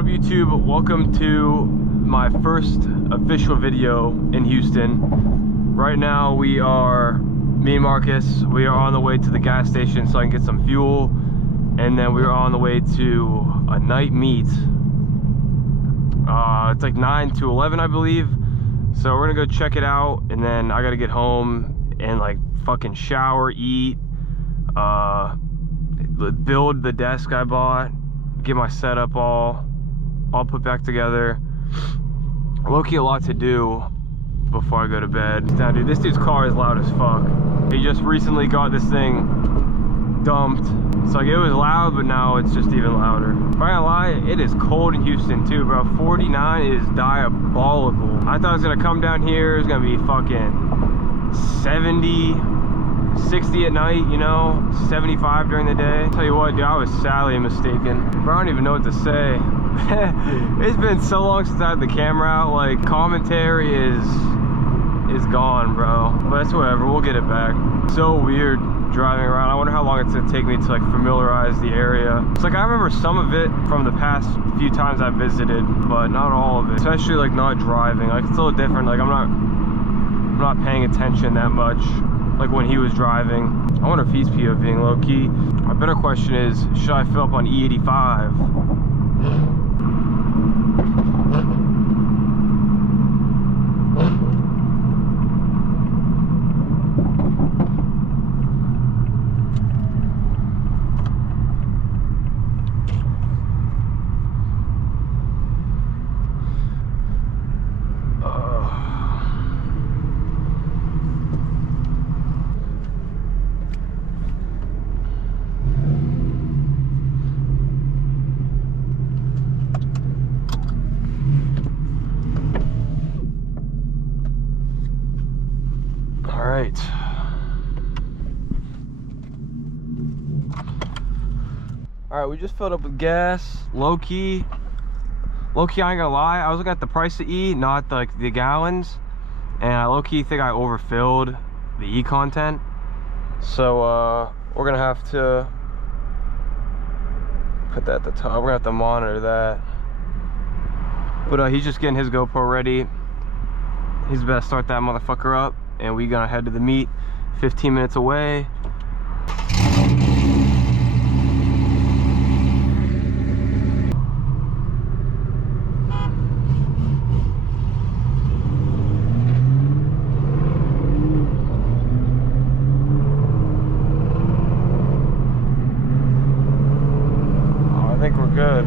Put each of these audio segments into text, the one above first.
What up YouTube? Welcome to my first official video in Houston. Right now me and Marcus, we are on the way to the gas station so I can get some fuel, and then we are on the way to a night meet. It's like 9 to 11 I believe, so we're gonna go check it out, and then I gotta get home and like fucking shower, eat, build the desk I bought, get my setup all put back together. Low-key a lot to do before I go to bed. Now dude, this dude's car is loud as fuck. He just recently got this thing dumped. It's like, it was loud, but now it's just even louder. If I ain't lie, it is cold in Houston too, bro. 49 is diabolical. I thought it was gonna come down here, it's gonna be fucking 70, 60 at night, you know, 75 during the day. Tell you what, dude, I was sadly mistaken. Bro, I don't even know what to say. It's been so long since I had the camera out, like, commentary is gone, bro. But it's whatever, we'll get it back. So weird driving around. I wonder how long it's gonna take me to like familiarize the area. It's like I remember some of it from the past few times I've visited, but not all of it. Especially like not driving. Like it's a little different. Like I'm not paying attention that much like when he was driving. I wonder if he's POVing low key. My better question is, should I fill up on E85? Alright, we just filled up with gas. Low-key, I ain't gonna lie, I was looking at the price of E, not like the gallons, and I low-key think I overfilled the E content. So we're gonna have to put that at the top. We're gonna have to monitor that. But he's just getting his GoPro ready. He's about to start that motherfucker up, and we gonna head to the meet 15 minutes away. I think we're good. I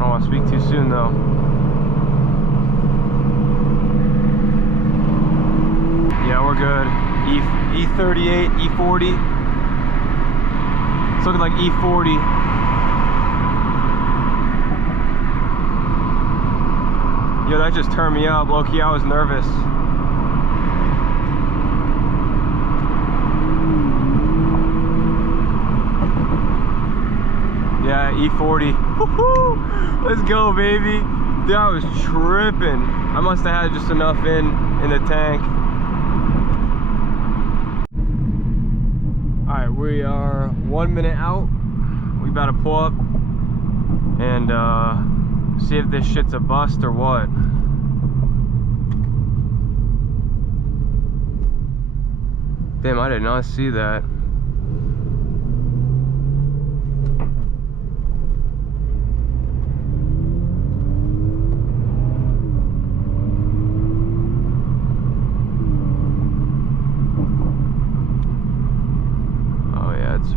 don't want to speak too soon though. Yeah, we're good. E38, E40. It's looking like E40. Yo, that just turned me up. Low-key, I was nervous. Yeah, E40. Woohoo! Let's go, baby. Dude, I was tripping. I must have had just enough in the tank. Alright, we are 1 minute out. We about to pull up and see if this shit's a bust or what. Damn, I did not see that.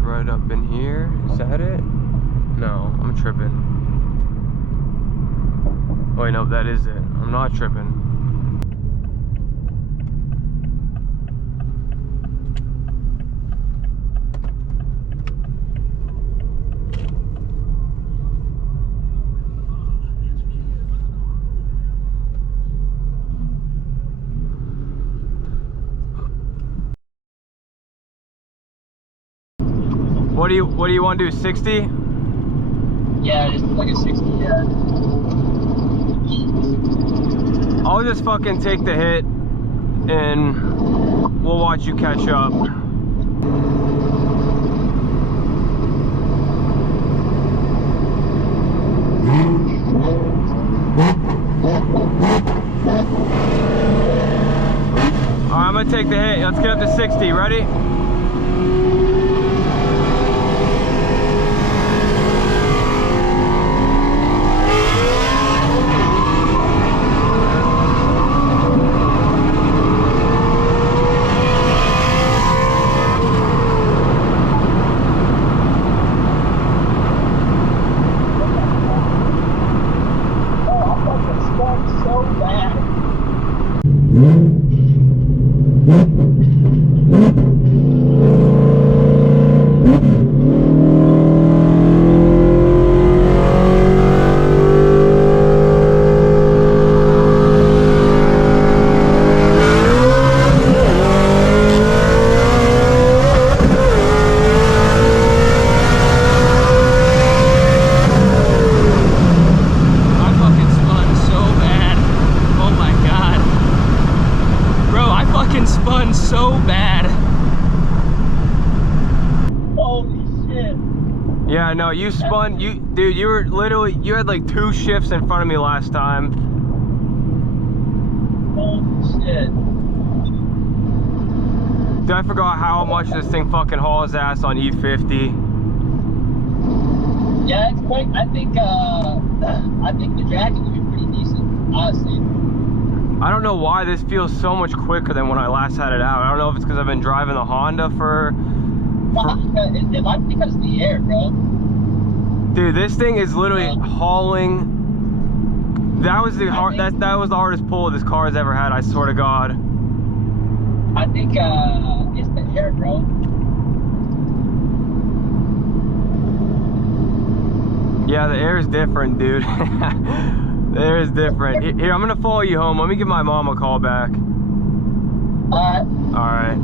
Right up in here. Is that it? No, I'm tripping. Oh wait, no, that is it. I'm not tripping. What do you want to do? 60? Yeah, just like a 60, yeah. I'll just fucking take the hit and we'll watch you catch up. let's get up to 60. Ready? Spun so bad. Holy shit. Yeah, no, you spun, dude, you were literally, you had like 2 shifts in front of me last time. Holy shit. Dude, I forgot how much this thing fucking hauls ass on E50. Yeah, it's quite, I think the drag is gonna be pretty decent, honestly. I don't know why this feels so much quicker than when I last had it out. I don't know if it's because I've been driving the Honda for... It might be because of the air, bro. Dude, this thing is literally hauling. That was the that was the hardest pull this car has ever had, I swear to God. I think it's the air, bro. Yeah, the air is different, dude. The air is different. Here, I'm gonna follow you home. Let me give my mom a call back. Alright. Alright.